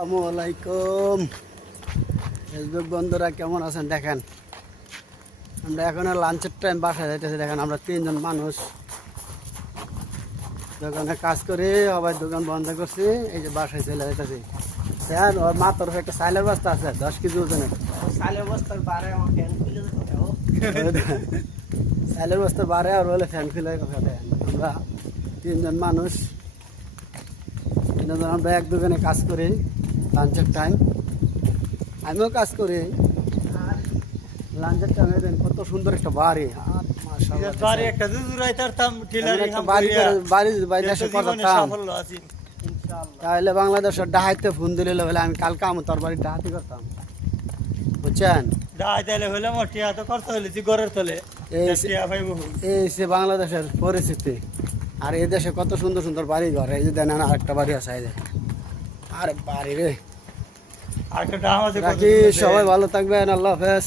আসসালামু আলাইকুম ফেসবুক বন্ধুরা, কেমন আছেন? দেখেন, আমরা এখন লাঞ্চের টাইম বাসায় যাইতেছি। দেখেন, আমরা তিনজন মানুষ দোকানে কাজ করি, সবাই দোকান বন্ধ করছি, এই যে বাসায় চলে যাইতেছি। দেখেন, ওর মাথার উপরে একটা সাইলের বস্তা আছে 10 কেজি ওজনের। সালের বস্তার বারে আমার ফ্যান খুলে দেবো। সাইলের বস্তা বাড়ে আর বলে ফ্যান খুলে কথা। দেখেন, আমরা তিনজন মানুষ, তিনজন আমরা এক দোকানে কাজ করি লাঞ্চের টাইম। আমিও কাজ করি লাঞ্চের টাইমে। দেখেন কত সুন্দর একটা বাড়ি, আর মাশাআল্লাহ বাড়ি একটা দুজুরাই তারতাম টিলারি একটা বাড়ি বাড়ি দেশে করতাম, তাহলে বাংলাদেশের ডাহাইতে ফোন দিলে বলে আমি কালকে আমি তোর বাড়ি ডাহাতি করতাম, বুঝছেন? ডাহাই তাইলে হইলে মোটিয়া তো করতে হইলে যে গড়ের তলে এই সে বাংলাদেশের পরিস্থিতি। আর এই দেশে কত সুন্দর সুন্দর বাড়ি ঘর, এই যে দেন আরেকটা বাড়ি আছে, এই যে আরে বাড়ি রে। আর একটা ডাহাম আছে। রাখি, সবাই ভালো থাকবেন, আল্লাহ হাফেজ।